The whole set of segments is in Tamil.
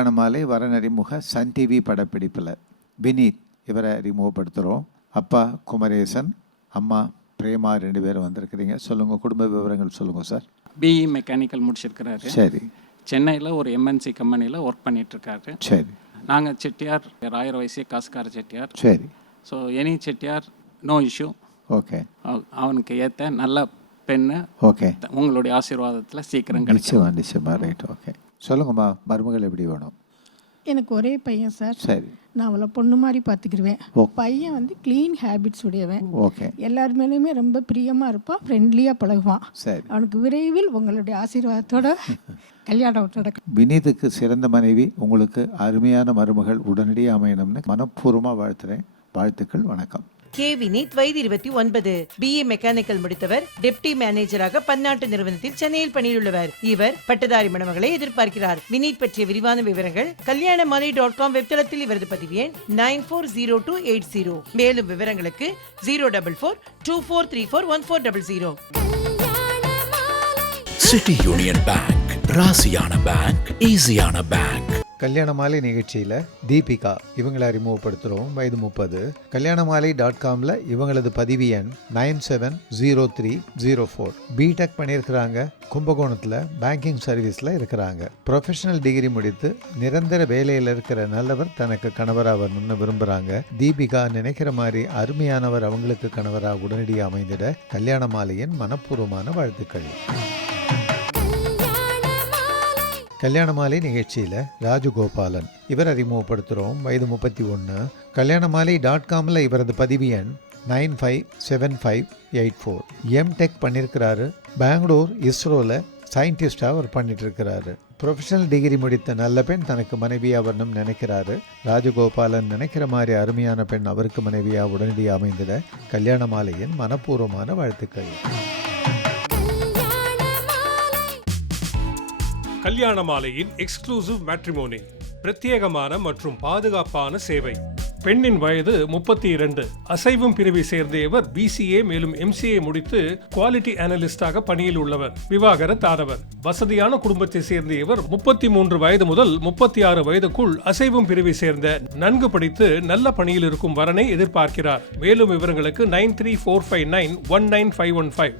கல்யாண மாலை வரனறிமுக சன் டிவி படப்பிடிப்பில். வினீத் இவரை அறிமுகப்படுத்துகிறோம் அப்பா குமரேசன் அம்மா பிரேமா ரெண்டு பேரும் வந்திருக்கிறீங்க. சொல்லுங்கள் குடும்ப விவரங்கள் சொல்லுங்கள் சார். BE mechanical முடிச்சிருக்கிறாரு. சரி. சென்னையில் ஒரு எம்என்சி கம்பெனியில் ஒர்க் பண்ணிகிட்ருக்காரு சரி. நாங்கள் செட்டியார் ஆயிரம் வயசே காசுக்கார செட்டியார். சரி. So any Chettiar no issue okay. அவனுக்கு ஏற்ற நல்ல பெண்ணு. ஓகே. உங்களுடைய ஆசீர்வாதத்தில் சீக்கிரம் கிடைக்கும். நிச்சயமா நிச்சயமா. ரைட் ஓகே சொல்லுங்கம்மா மருமகள் எப்படி வேணும்? எனக்கு ஒரே பையன் சார். சரி. நான் அவளை பொண்ணு மாதிரி பார்த்துக்கிருவேன். பையன் வந்து க்ளீன் ஹேபிட்ஸ் உடையவன். ஓகே. எல்லார் மேலேயுமே ரொம்ப பிரியமாக இருப்பான் ஃப்ரெண்ட்லியாக பழகுவான். சரி. அவனுக்கு விரைவில் உங்களுடைய ஆசீர்வாதத்தோட கல்யாணம் நடக்கும். வினீத்துக்கு சிறந்த மனைவி உங்களுக்கு அருமையான மருமகள் உடனடியாக அமையணும்னு மனப்பூர்வமாக வாழ்த்துறேன். வாழ்த்துக்கள் வணக்கம். கே வினீத் வயது இருபத்தி ஒன்பது. பிஏ மெக்கானிக்கல் முடித்தவர் டெப்டி மேனேஜராக பன்னாட்டு நிறுவனத்தில் சென்னையில் பணியிலுள்ளவர். இவர் பட்டதாரி மணமகளை எதிர்பார்க்கிறார். வினீத் பற்றிய விரிவான விவரங்கள் கல்யாண மாலை டாட் காம் வெப்தளத்தில் இவரது பதிவு எண் nine four zero two eight zero. மேலும் விவரங்களுக்கு zero double four two four three four one four double zero. City union bank ராசியான பேங்க் ஈஸியான பேங்க் கல்யாண மாலை நிகழ்ச்சியில் தீபிகா இவங்களை அறிமுகப்படுத்துகிறோம் வயது முப்பது. கல்யாண மாலை டாட் காமில் இவங்களது பதிவு எண் nine seven zero three zero four. BTech பண்ணியிருக்கிறாங்க. கும்பகோணத்தில் பேங்கிங் சர்வீஸில் இருக்கிறாங்க. ப்ரொஃபஷனல் டிகிரி முடித்து நிரந்தர வேலையில் இருக்கிற நல்லவர் தனக்கு கணவராக வரணும்னு விரும்புகிறாங்க தீபிகா நினைக்கிற மாதிரி அருமையானவர் அவங்களுக்கு கணவராக உடனடியாக அமைந்திட கல்யாண மாலையின் மனப்பூர்வமான வாழ்த்துக்கள். கல்யாண மாலை நிகழ்ச்சியில் ராஜகோபாலன். இவர் அறிமுகப்படுத்துகிறோம் வயது முப்பத்தி ஒன்று கல்யாண மாலை டாட் காமில் இவரது பதிவு எண் nine five seven five eight four. MTech பண்ணியிருக்கிறாரு பெங்களூர் இஸ்ரோவில் சயின்டிஸ்டாக அவர் பண்ணிட்டுருக்கிறாரு. ப்ரொஃபஷனல் டிகிரி முடித்த நல்ல பெண் தனக்கு மனைவியாக வரணும்னு நினைக்கிறாரு. ராஜகோபாலன் நினைக்கிற மாதிரி அருமையான பெண் அவருக்கு மனைவியாக உடனடியாக அமைந்திட கல்யாண மாலையின் மனப்பூர்வமான வாழ்த்துக்கள். கல்யாண மாலையின் எக்ஸ்க்ளூசிவ் மேட்ரிமோனி பிரத்யேகமான மற்றும் பாதுகாப்பான சேவை. பெண்ணின் வயது முப்பத்தி இரண்டு அசைவும் பிரிவை சேர்ந்த இவர் பிசிஏ மேலும் எம்சிஏ முடித்து குவாலிட்டி அனலிஸ்டாக பணியில் உள்ளவர். விவாகரத் ஆனவர் வசதியான குடும்பத்தை சேர்ந்த இவர் முப்பத்தி மூன்று வயது முதல் முப்பத்தி ஆறு வயதுக்குள் அசைவும் பிரிவை சேர்ந்த நன்கு படித்து நல்ல பணியில் இருக்கும் வரனை எதிர்பார்க்கிறார். மேலும் விவரங்களுக்கு nine three four five nine one nine five one five.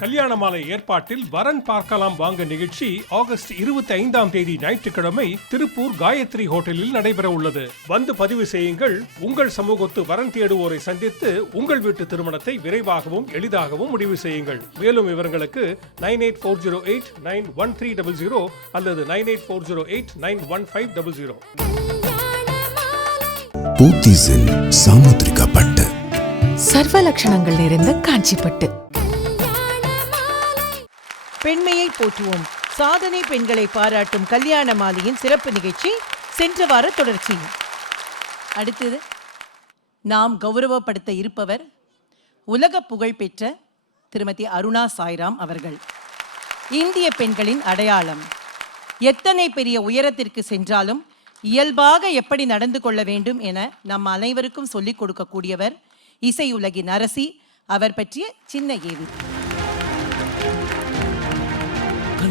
Kalyana Malai ஏற்பாட்டில் வரன் பார்க்கலாம் வாங்க நிகழ்ச்சி ஆகஸ்ட் இருபத்தி ஐந்தாம் தேதி ஞாயிற்றுக்கிழமை திருப்பூர் காயத்ரி ஹோட்டலில் நடைபெற உள்ளது. வந்து பதிவு செய்யுங்கள். உங்கள் சமூகத்து வரன் தேடுவோரை சந்தித்து உங்கள் வீட்டு திருமணத்தை விரைவாகவும் எளிதாகவும் முடிவு செய்யுங்கள். மேலும் விவரங்களுக்கு nine eight four zero eight nine one three double zero அல்லது nine eight four zero eight nine one five double zero. பூத்திஸில் Samudrika Pattu. சர்வ லட்சணங்கள் நிறைந்த காஞ்சிப்பட்டு. போற்றுவோம். சாதனை பெண்களை பாராட்டும் கல்யாண மாலையின் சிறப்பு நிகழ்ச்சி சென்ற வார தொடர்ச்சி. அடுத்தது நாம் கௌரவப்படுத்த இருப்பவர் உலக புகழ்பெற்ற திருமதி அருணா சாய்ராம் அவர்கள். இந்திய பெண்களின் அடையாளம். எத்தனை பெரிய உயரத்திற்கு சென்றாலும் இயல்பாக எப்படி நடந்து கொள்ள வேண்டும் என நம் அனைவருக்கும் சொல்லிக் கொடுக்கக்கூடியவர் இசையுலகின் அரசி அவர் பற்றிய சின்ன AV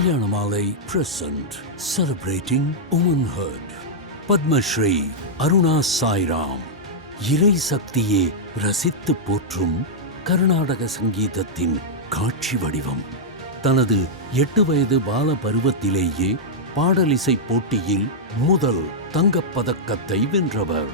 Kalyanamalai present celebrating womanhood. Padmashri Aruna Sairam இறை சக்தியே ரசித்து போற்றும் கர்நாடக சங்கீதத்தின் காட்சி வடிவம் தனது எட்டு வயது பால பருவத்திலேயே பாடலிசை போட்டியில் முதல் தங்கப் பதக்கத்தை வென்றவர்.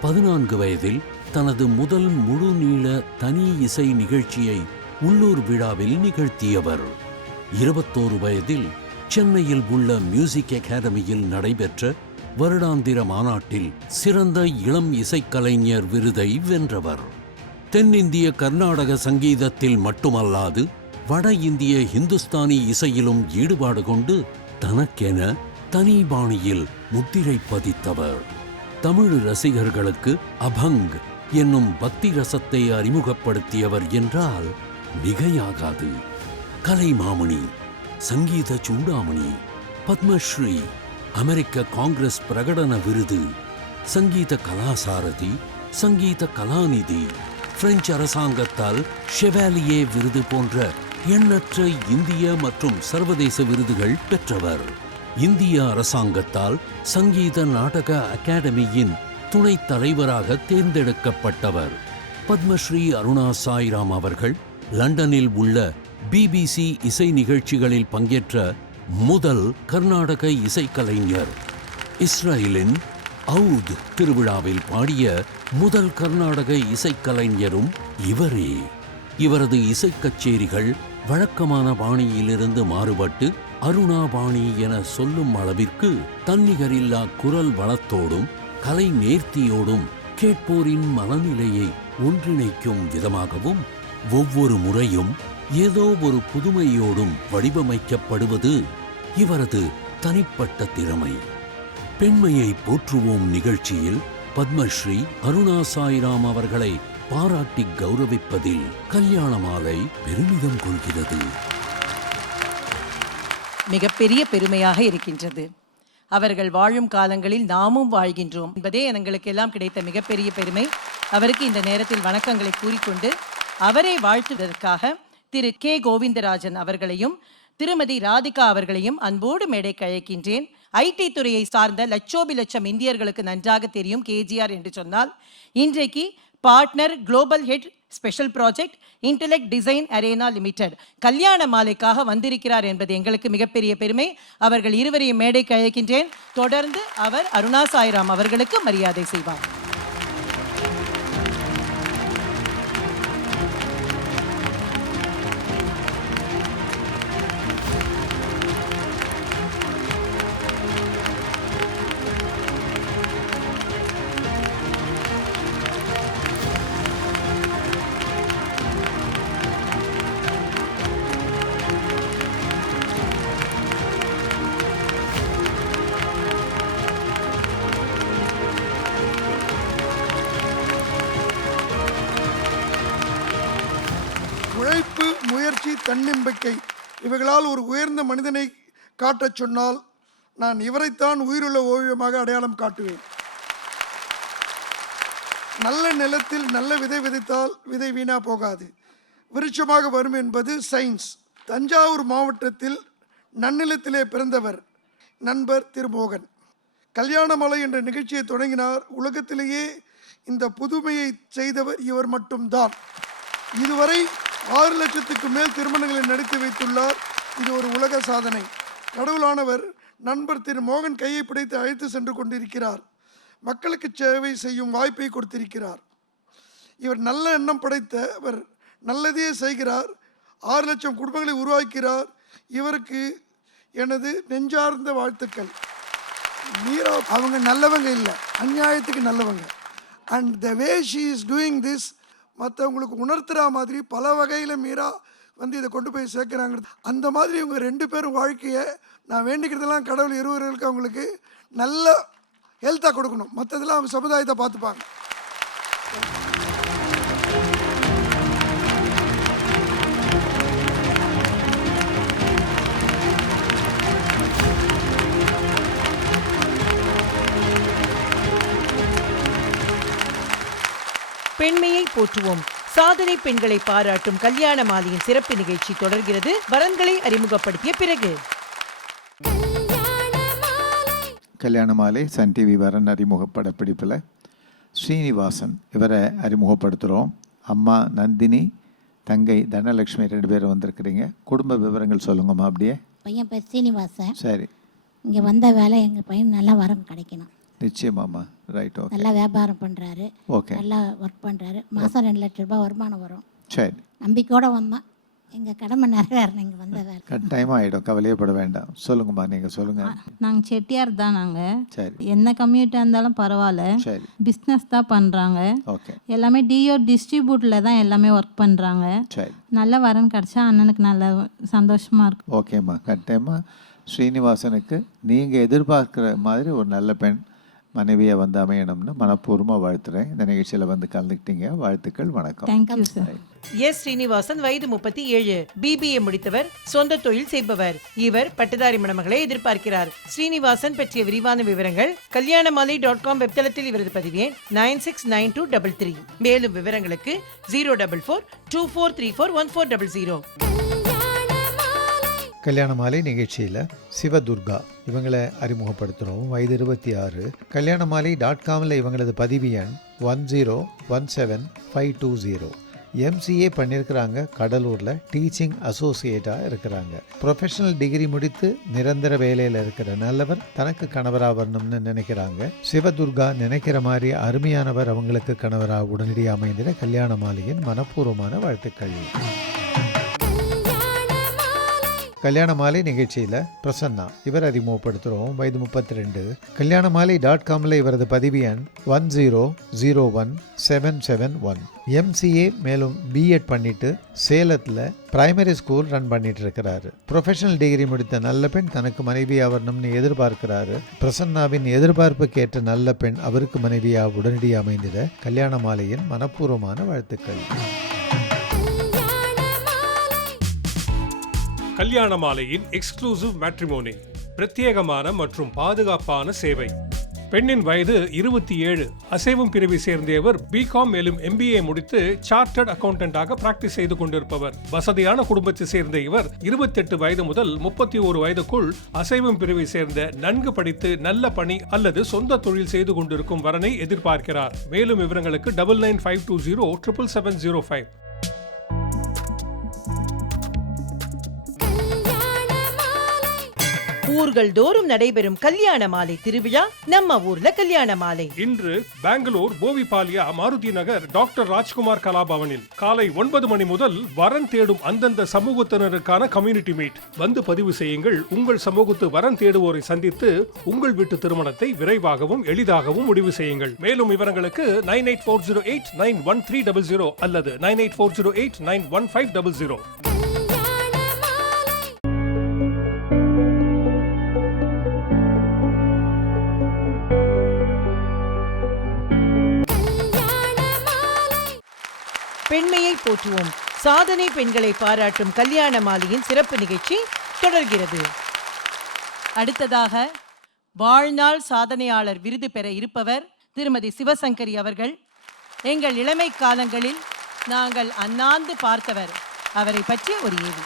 பதினான்கு வயதில் தனது முதல் முழு நீள தனி இசை நிகழ்ச்சியை உள்ளூர் விழாவில் நிகழ்த்தியவர். இருபத்தோரு வயதில் சென்னையில் உள்ள மியூசிக் அகாடமியில் நடைபெற்ற வருடாந்திர மாநாட்டில் சிறந்த இளம் இசைக்கலைஞர் விருதை வென்றவர். தென்னிந்திய கர்நாடக சங்கீதத்தில் மட்டுமல்லாது வட இந்திய ஹிந்துஸ்தானி இசையிலும் ஈடுபாடு கொண்டு தனக்கென தனி பாணியில் முத்திரை பதித்தவர். தமிழ் ரசிகர்களுக்கு அபங் என்னும் பக்தி ரசத்தை அறிமுகப்படுத்தியவர் என்றால் மிகையாகாது. கலைமாமணி சங்கீத சூடாமணி பத்மஸ்ரீ அமெரிக்க காங்கிரஸ் பிரகடன விருது சங்கீத கலாசாரதி சங்கீத கலாநிதி பிரெஞ்சு அரசாங்கத்தால் ஷெவாலியே விருது போன்ற எண்ணற்ற இந்திய மற்றும் சர்வதேச விருதுகள் பெற்றவர். இந்திய அரசாங்கத்தால் சங்கீத நாடக அகாடமியின் துணைத் தலைவராக தேர்ந்தெடுக்கப்பட்டவர். பத்மஸ்ரீ அருணா சாய்ராம் அவர்கள் லண்டனில் உள்ள பிபிசி இசை நிகழ்ச்சிகளில் பங்கேற்ற முதல் கர்நாடக இசைக்கலைஞர் இஸ்ரேலின் அவுத் திருவிழாவில் பாடிய முதல் கர்நாடக இசைக்கலைஞரும் இவரே. இவரது இசைக் கச்சேரிகள் வழக்கமான பாணியிலிருந்து மாறுபட்டு அருணா பாணி என சொல்லும் அளவிற்கு தன்னிகரில்லா குரல் வளத்தோடும் கலை நேர்த்தியோடும் கேட்போரின் மனநிலையை ஒன்றிணைக்கும் விதமாகவும் ஒவ்வொரு முறையும் ஏதோ ஒரு புதுமையோடும் வடிவமைக்கப்படுவது இவரது தனிப்பட்ட திறமை. பெண்மையை போற்றுவோம் நிகழ்ச்சியில் பத்மஸ்ரீ அருணா சாய்ராம் அவர்களை பாராட்டி கௌரவிப்பதில் கல்யாண மாலை பெருமிதம் கொள்கிறது. மிகப்பெரிய பெருமையாக இருக்கின்றது. அவர்கள் வாழும் காலங்களில் நாமும் வாழ்கின்றோம் என்பதே எங்களுக்கு எல்லாம் கிடைத்த மிகப்பெரிய பெருமை. அவருக்கு இந்த நேரத்தில் வணக்கங்களை கூறிக்கொண்டு அவரை வாழ்த்துவதற்காக திரு கே கோவிந்தராஜன் அவர்களையும் திருமதி ராதிகா அவர்களையும் அன்போடு மேடைக்கு அழைக்கின்றேன். ஐடி துறையை சார்ந்த லட்சோபி லட்சம் இந்தியர்களுக்கு நன்றாக தெரியும் கேஜிஆர் என்று சொன்னால் இன்றைக்கு partner global head special project Intellect design arena limited கல்யாண மாலைக்காக வந்திருக்கிறார் என்பது எங்களுக்கு மிகப்பெரிய பெருமை. அவர்கள் இருவரையும் மேடைக்கு அழைக்கின்றேன். தொடர்ந்து அவர் அருணா சாய்ராம் அவர்களுக்கு மரியாதை செய்வார். முயற்சி தன்னம்பிக்கை இவைகளால் ஒரு உயர்ந்த மனிதனை காட்டச் சொன்னால் நான் இவரைத்தான் உயிருள்ள ஓவியமாக அடையாளம் காட்டுவேன். நல்ல நிலத்தில் நல்ல விதை விதைத்தால் விதை வீணா போகாது. விருட்சமாக வரும் என்பது சயின்ஸ். தஞ்சாவூர் மாவட்டத்தில் நன்னிலத்திலே பிறந்தவர் நண்பர் திருமோகன். கல்யாணமலை என்ற நிகழ்ச்சியை தொடங்கினார். உலகத்திலேயே இந்த புதுமையை செய்தவர் இவர் மட்டும்தான். இதுவரை ஆறு லட்சத்துக்கு மேல் திருமணங்களை நடத்தி வைத்துள்ளார். இது ஒரு உலக சாதனை. கடவுளானவர் நண்பர் திரு மோகன் கையை பிடித்து அழைத்து சென்று கொண்டிருக்கிறார். மக்களுக்கு சேவை செய்யும் வாய்ப்பை கொடுத்திருக்கிறார். இவர் நல்ல எண்ணம் படைத்தவர் நல்லதையே செய்கிறார். ஆறு லட்சம் குடும்பங்களை உருவாக்கிறார். இவருக்கு எனது நெஞ்சார்ந்த வாழ்த்துக்கள். மீரா அவங்க நல்லவங்க இல்லை. அநியாயத்துக்கு நல்லவங்க. And the way she is doing this மற்றவங்களுக்கு உணர்த்துற மாதிரி பல வகையில் மீரா வந்து இதை கொண்டு போய் சேர்க்குறாங்கிறது அந்த மாதிரி இவங்க ரெண்டு பேரும் வாழ்க்கையை நான் வேண்டிக்கிறதெல்லாம் கடவுள் இருவர்களுக்கு அவங்களுக்கு நல்ல ஹெல்த்தாக கொடுக்கணும். மற்றதெல்லாம் அவங்க சமுதாயத்தை பார்த்துப்பாங்க. பெண்மையை போற்றுவோம். சாதனை பெண்களை பாராட்டும் கல்யாண மாலையின் சிறப்பு நிகழ்ச்சி தொடர்கிறது. வரன்களை அறிமுகப்படுத்திய பிறகு. கல்யாண மாலை சன் டிவி வரன் அறிமுக படப்பிடிப்பில் ஸ்ரீனிவாசன் இவரை அறிமுகப்படுத்துகிறோம் அம்மா நந்தினி தங்கை தனலட்சுமி ரெண்டு பேரும் வந்திருக்கிறீங்க. குடும்ப விவரங்கள் சொல்லுங்கம்மா அப்படியே. பையன் பேர் சீனிவாசன் சரி. இங்கே வந்த வேலை எங்கள் பையன் நல்லா வரம் கிடைக்கணும். நிச்சயமாம்மா. ரைட் ஓகே நல்லா வியாபாரம் பண்ணுறாரு ஓகே நல்லா ஒர்க் பண்ணுறாரு மாதம் ரெண்டு லட்ச ரூபாய் வருமானம் வரும். சரி. நம்பிக்கையோடு வந்தோம் எங்கள் கடமை நிறைவேறணும் இங்கே வந்த வேலை கட்டாயமாக ஆகிடும் கவலையப்பட வேண்டாம். சொல்லுங்கம்மா நீங்கள் சொல்லுங்கள் நாங்கள் செட்டியார் தான் நாங்கள் சரி. என்ன கம்யூனிட்டியாக இருந்தாலும் பரவாயில்ல. சரி. பிஸ்னஸ் தான் பண்ணுறாங்க ஓகே எல்லாமே டிஓ டிஸ்ட்ரிபியூட்டில் தான் எல்லாமே ஒர்க் பண்ணுறாங்க சரி. நல்ல வரன் கிடச்சா அண்ணனுக்கு நல்ல சந்தோஷமாக இருக்கும். ஓகேம்மா கட்டாயமாக ஸ்ரீனிவாசனுக்கு நீங்கள் எதிர்பார்க்குற மாதிரி ஒரு நல்ல பெண் மனைவியை வந்து அமையணும்னு மனப்பூர்வமாக வாழ்த்துறேன். இந்த நிகழ்ச்சியில் வந்து கலந்துக்கிட்டீங்க. வாழ்த்துக்கள் வணக்கம். தேங்க்யூ சார் எஸ் ஸ்ரீனிவாசன் வயது முப்பத்தி ஏழு. பிபிஏ முடித்தவர் சொந்த தொழில் செய்பவர். இவர் பட்டதாரி மணமகளை எதிர்பார்க்கிறார். ஸ்ரீனிவாசன் பற்றிய விரிவான விவரங்கள் கல்யாணமாலை டாட் காம் வெப்தளத்தில் இவரது பதிவு எண் nine six nine two double three. மேலும் விவரங்களுக்கு zero double four two four three four one four double zero. Kalyana Malai நிகழ்ச்சியில் சிவதுர்கா இவங்களை அறிமுகப்படுத்துகிறோம் வயது இருபத்தி ஆறு கல்யாண மாலை டாட் காமில் இவங்களது பதிவு எண் one zero one seven five two zero MCA பண்ணியிருக்கிறாங்க கடலூரில் டீச்சிங் அசோசியேட்டாக இருக்கிறாங்க. ப்ரொஃபஷனல் டிகிரி முடித்து நிரந்தர வேலையில் இருக்கிற நல்லவர் தனக்கு கணவராக வரணும்னு நினைக்கிறாங்க. சிவதுர்கா நினைக்கிற மாதிரி அருமையானவர் அவங்களுக்கு கணவராக உடனடியாக அமைந்திட கல்யாண மாலையின் மனப்பூர்வமான வாழ்த்துக்கள். கல்யாண மாலை நிகழ்ச்சியில் பிரசன்னா இவர் அறிமுகப்படுத்துகிறோம் வயது முப்பத்தி ரெண்டு கல்யாண மாலை டாட் காமில் இவரது பதிவு எண் one zero zero one seven seven one MCA மேலும் பிஎட் பண்ணிட்டு சேலத்தில் பிரைமரி ஸ்கூல் ரன் பண்ணிட்டு இருக்கிறாரு ப்ரொஃபஷனல் டிகிரி முடித்த நல்ல பெண் தனக்கு மனைவி ஆவரணும்னு எதிர்பார்க்கிறாரு. பிரசன்னாவின் எதிர்பார்ப்புக்கு ஏற்ற நல்ல பெண் அவருக்கு மனைவியாக உடனடியாக அமைந்திட கல்யாண மாலையின் மனப்பூர்வமான வாழ்த்துக்கள். கல்யாண மாலையின் எக்ஸ்க்ளூசிவ் மேட்ரிமோனி பிரத்யேகமான மற்றும் பாதுகாப்பான சேவை. பெண்ணின் வயது இருபத்தி ஏழு. அசைவம் பிரிவை சேர்ந்தவர் பிகாம் மேலும் எம்பிஏ முடித்து சார்ட்டர்ட் அக்கவுண்டன்டாக பிராக்டிஸ் செய்து கொண்டிருப்பவர். வசதியான குடும்பத்தை சேர்ந்த இவர் இருபத்தெட்டு வயது முதல் முப்பத்தி ஒரு வயதுக்குள் அசைவம் பிரிவை சேர்ந்த நன்கு படித்து நல்ல பணி அல்லது சொந்த தொழில் செய்து கொண்டிருக்கும் வரனை எதிர்பார்க்கிறார். மேலும் விவரங்களுக்கு double nine five two zero triple seven zero five ஊர்கள் தோறும் நடைபெறும் கல்யாண மாலை திருவிழா நம்ம ஊர்ல கல்யாண மாலை. இன்று பெங்களூர் போவிபாலியா மாருதி நகர் டாக்டர் ராஜ்குமார் கலாபவனில் காலை ஒன்பது மணி முதல் வரன் தேடும் அந்தந்த சமூகத்தினருக்கான கம்யூனிட்டி மீட் வந்து பதிவு செய்யுங்கள். உங்கள் சமூகத்து வரன் தேடுவோரை சந்தித்து உங்கள் வீட்டு திருமணத்தை விரைவாகவும் எளிதாகவும் முடிவு செய்யுங்கள். மேலும் விவரங்களுக்கு nine eight four zero eight nine one three double zero அல்லது nine eight four zero eight nine one five double zero. போற்றுவோம். சாதனை பெண்களை பாராட்டும் கல்யாண மாலையின் சிறப்பு நிகழ்ச்சி தொடர்கிறது. அடுத்ததாக வாழ்நாள் சாதனையாளர் விருது பெற இருப்பவர் திருமதி சிவசங்கரி அவர்கள். எங்கள் இளமை காலங்களில் நாங்கள் அண்ணாந்து பார்த்தவர். அவரை பற்றி ஒரு ஏது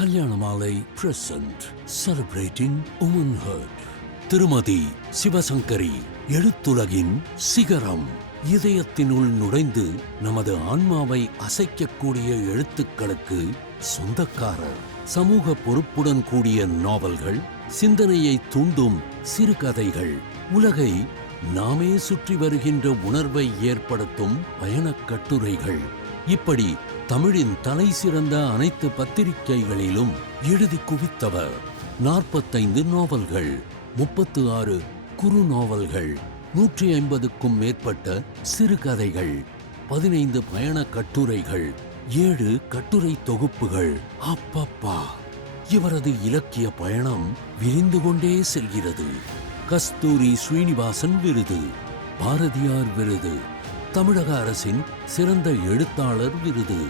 கல்யாணமாலை பிரசன்ட் செலிப்ரேட்டிங் உமன்ஹுட் திருமதி சிவசங்கரி எழுத்துலகின் சிகரம். இதயத்தினுள் நுழைந்து நமது ஆன்மாவை அசைக்கக்கூடிய எழுத்துக்களுக்கு சொந்தக்காரர். சமூக பொறுப்புடன் கூடிய நாவல்கள் சிந்தனையை தூண்டும் சிறுகதைகள். உலகை நாமே சுற்றி வருகின்ற உணர்வை ஏற்படுத்தும் பயணக் கட்டுரைகள். இப்படி தமிழின் தலை சிறந்த அனைத்து பத்திரிகைகளிலும் எழுதி குவித்தவர். நாற்பத்தைந்து நாவல்கள் முப்பத்து ஆறு குறு நாவல்கள் நூற்றி ஐம்பதுக்கும் மேற்பட்ட சிறுகதைகள் பதினைந்து பயண கட்டுரைகள் ஏழு கட்டுரை தொகுப்புகள். அப்பப்பா இவரது இலக்கிய பயணம் விரிந்து கொண்டே செல்கிறது. கஸ்தூரி ஸ்ரீனிவாசன் விருது பாரதியார் விருது தமிழக அரசின் சிறந்த எழுத்தாளர் விருது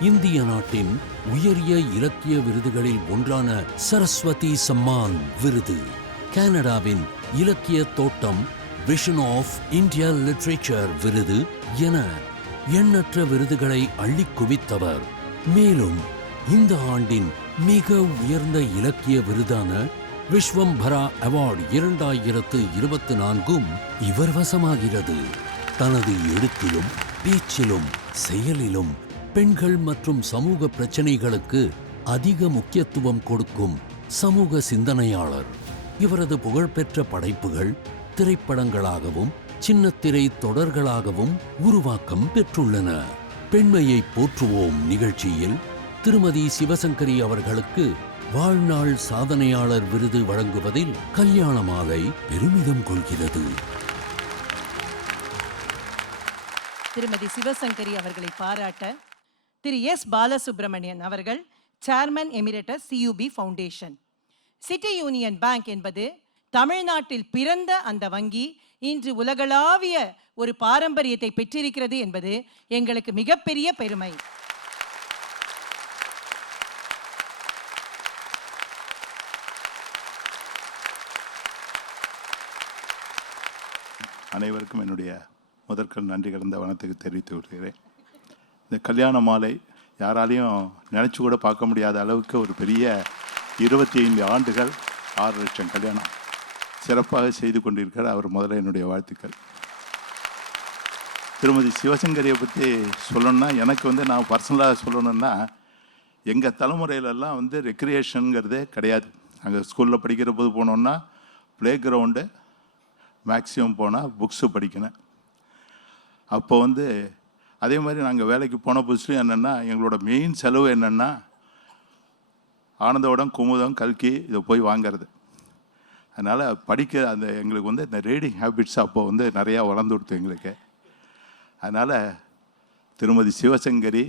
இந்திய நாட்டின் உயரிய இலக்கிய விருதுகளில் ஒன்றான சரஸ்வதி சம்மான் விருது கனடாவின் இலக்கிய தோட்டம் விஷன் ஆஃப் இந்தியா லிட்ரேச்சர் விருது என எண்ணற்ற விருதுகளை அள்ளி குவித்தவர். மேலும் இந்த ஆண்டின் மிக உயர்ந்த இலக்கிய விருதான விஸ்வம்பரா அவார்டு இரண்டாயிரத்து இருபத்தி நான்கும் இவர் வசமாகிறது. தனது எழுத்திலும் பேச்சிலும் செயலிலும் பெண்கள் மற்றும் சமூக பிரச்சனைகளுக்கு அதிக முக்கியத்துவம் கொடுக்கும் சமூக சிந்தனையாளர். இவரது புகழ்பெற்ற படைப்புகள் திரைப்படங்களாகவும் சின்னத்திரை தொடர்களாகவும் உருவாக்கம் பெற்றுள்ளன. பெண்மையை போற்றுவோம் நிகழ்ச்சியில் திருமதி சிவசங்கரி அவர்களுக்கு வாழ்நாள் சாதனையாளர் விருது வழங்குவதில் கல்யாண மாலை பெருமிதம் கொள்கிறது. திருமதி சிவசங்கரி அவர்களை பாராட்ட திரு எஸ். பாலசுப்ரமணியன் அவர்கள் chairman emeritus CUB foundation. City union bank என்பது தமிழ்நாட்டில் பிறந்த அந்த வங்கி இன்று உலகளாவிய ஒரு பாரம்பரியத்தை பெற்றிருக்கிறது என்பது எங்களுக்கு மிகப்பெரிய பெருமை. அனைவருக்கும் என்னுடைய முதற்கண் நன்றி கலந்த வனத்துக்கு தெரிவித்து விடுகிறேன் இந்த கல்யாண மாலை யாராலையும் நினச்சி கூட பார்க்க முடியாத அளவுக்கு ஒரு பெரிய இருபத்தி ஐந்து ஆண்டுகள் ஆறு லட்சம் கல்யாணம். சிறப்பாக செய்து கொண்டிருக்கிறார் அவர் முதல்ல என்னுடைய வாழ்த்துக்கள். திருமதி சிவசங்கரியை பற்றி சொல்லணும்னா எனக்கு வந்து நான் பர்சனலாக சொல்லணும்னா எங்கள் தலைமுறையிலெல்லாம் வந்து ரெக்ரியேஷனுங்கிறதே கிடையாது. அங்கே ஸ்கூலில் படிக்கிற போது போனோன்னா ப்ளே கிரவுண்டு மேக்ஸிமம் போனால் புக்ஸு படிக்கணும். அப்போ வந்து அதே மாதிரி நாங்கள் வேலைக்கு போன புதுசுலையும் என்னென்னா எங்களோட மெயின் செலவு என்னென்னா ஆனந்தவடம் குமுதம் கல்கி இதை போய் வாங்கிறது. அதனால் படிக்க அந்த எங்களுக்கு வந்து இந்த ரீடிங் ஹேபிட்ஸ் அப்போ வந்து நிறையா வளர்ந்து கொடுத்து எங்களுக்கு. அதனால் திருமதி சிவசங்கரி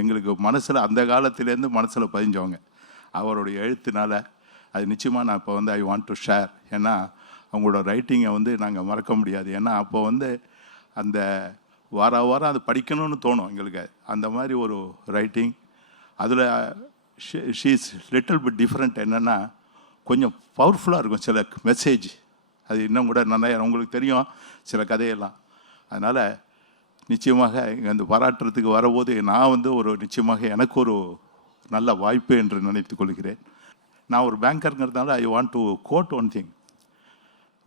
எங்களுக்கு மனசில் அந்த காலத்திலேருந்து மனசில் பதிஞ்சவங்க. அவருடைய எழுத்துனால அது நிச்சயமாக நான் இப்போ வந்து ஐ வாண்ட் டு ஷேர் ஏன்னா அவங்களோட ரைட்டிங்கை வந்து நாங்கள் மறக்க முடியாது. ஏன்னா அப்போ வந்து அந்த வார வாரம் அது படிக்கணும்னு தோணும் எங்களுக்கு. அந்த மாதிரி ஒரு ரைட்டிங் அதில் she is little bit different என்னென்னா கொஞ்சம் பவர்ஃபுல்லாக இருக்கும் சில மெசேஜ் அது இன்னும் கூட நல்லா உங்களுக்கு தெரியும் சில கதையெல்லாம். அதனால் நிச்சயமாக இங்கே அந்த பாராட்டுறதுக்கு வரபோது நான் வந்து ஒரு நிச்சயமாக எனக்கு ஒரு நல்ல வாய்ப்பு என்று நினைத்து கொள்கிறேன். நான் ஒரு பேங்கருங்கிறதுனால I want to quote one thing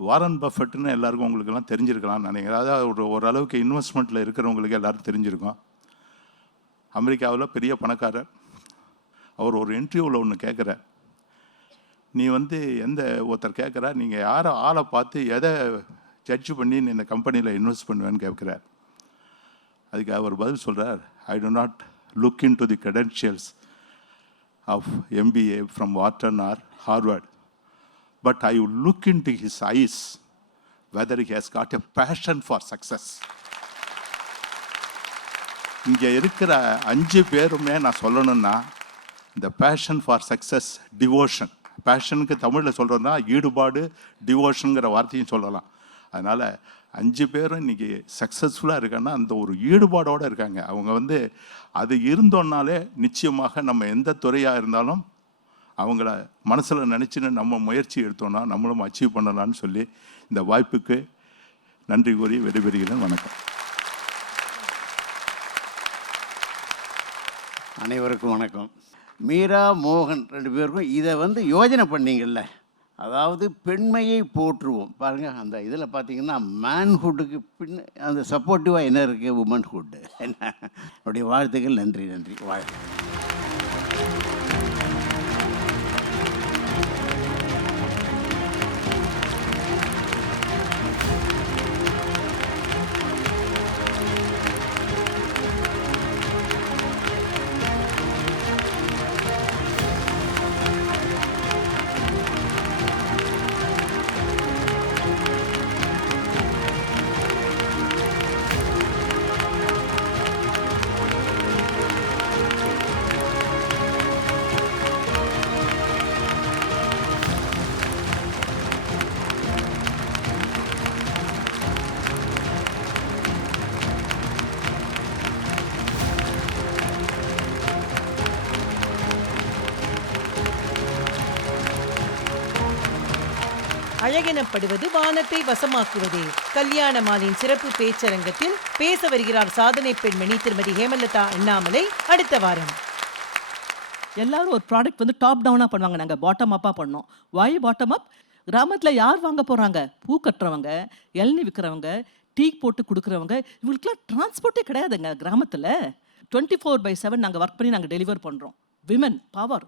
Warren பஃபெட்னு எல்லாருக்கும் உங்களுக்கெல்லாம் தெரிஞ்சிருக்கலாம் நினைக்கிறேன். அதாவது ஒரு ஓரளவுக்கு இன்வெஸ்ட்மெண்ட்டில் இருக்கிறவங்களுக்கு எல்லோரும் தெரிஞ்சிருக்கோம். அமெரிக்காவில் பெரிய பணக்காரர். அவர் ஒரு இன்டர்வியூவில் ஒன்று கேட்குறார் நீ வந்து எந்த ஒருத்தர் கேட்குறா நீங்கள் யாரை ஆளை பார்த்து எதை ஜட்ஜ் பண்ணி நீ இந்த கம்பெனியில் இன்வெஸ்ட் பண்ணுவேன்னு கேட்குறார் அதுக்கு அவர் பதில் சொல்கிறார் I do not look into the credentials of MBA from Wharton or Harvard but I would look into his eyes whether he has got a passion for success இங்கே இருக்கிற அஞ்சு பேருமே நான் சொல்லணும்னா இந்த பேஷன் ஃபார் சக்ஸஸ் டிவோஷன் பேஷனுக்கு தமிழில் சொல்கிறதுனா ஈடுபாடு டிவோஷனுங்கிற வார்த்தையும் சொல்லலாம். அதனால் அஞ்சு பேரும் இன்றைக்கி சக்ஸஸ்ஃபுல்லாக இருக்காங்கன்னா அந்த ஒரு ஈடுபாடோடு இருக்காங்க. அவங்க வந்து அது இருந்தோன்னாலே நிச்சயமாக நம்ம எந்த துறையாக இருந்தாலும் அவங்கள மனசில் நினச்சின்னு நம்ம முயற்சி எடுத்தோன்னா நம்மளும் அச்சீவ் பண்ணலான்னு சொல்லி இந்த வாய்ப்புக்கு நன்றி கூறி விடைபெறுகிறேன். வணக்கம். அனைவருக்கும் வணக்கம். மீரா மோகன் ரெண்டு பேருக்கும் இதை வந்து யோஜனை பண்ணீங்கள்ல அதாவது பெண்மையை போற்றுவோம். பாருங்கள் அந்த இதில் பார்த்தீங்கன்னா மேன்ஹுட்டுக்கு பின் அந்த சப்போர்ட்டிவாக என்ன இருக்குது உமன்ஹுட்டு என்ன? என்னுடைய வாழ்த்துக்கள். நன்றி நன்றி. வாழ்த்து அழகெனப்படுவது வானத்தை வசமாக்குவதே. கல்யாண மாலின் சிறப்பு பேச்சரங்கத்தில் பேச வருகிறார் சாதனை பெண்மணி திருமதி ஹேமலதா அண்ணாமலை அடுத்த வாரம். எல்லாரும் ஒரு ப்ராடக்ட் வந்து டாப் டவுனாக பண்ணுவாங்க. நாங்கள் பாட்டம் அப்பாக பண்ணோம். வாய் பாட்டம் அப் கிராமத்தில் யார் வாங்க போகிறாங்க பூ கட்டுறவங்க இளநி விற்கிறவங்க டீ போட்டு கொடுக்குறவங்க இவங்களுக்குலாம் டிரான்ஸ்போர்ட்டே கிடையாதுங்க கிராமத்தில். டுவெண்ட்டி ஃபோர் பை செவன் நாங்கள் ஒர்க் பண்ணி நாங்கள் டெலிவர் பண்ணுறோம் women power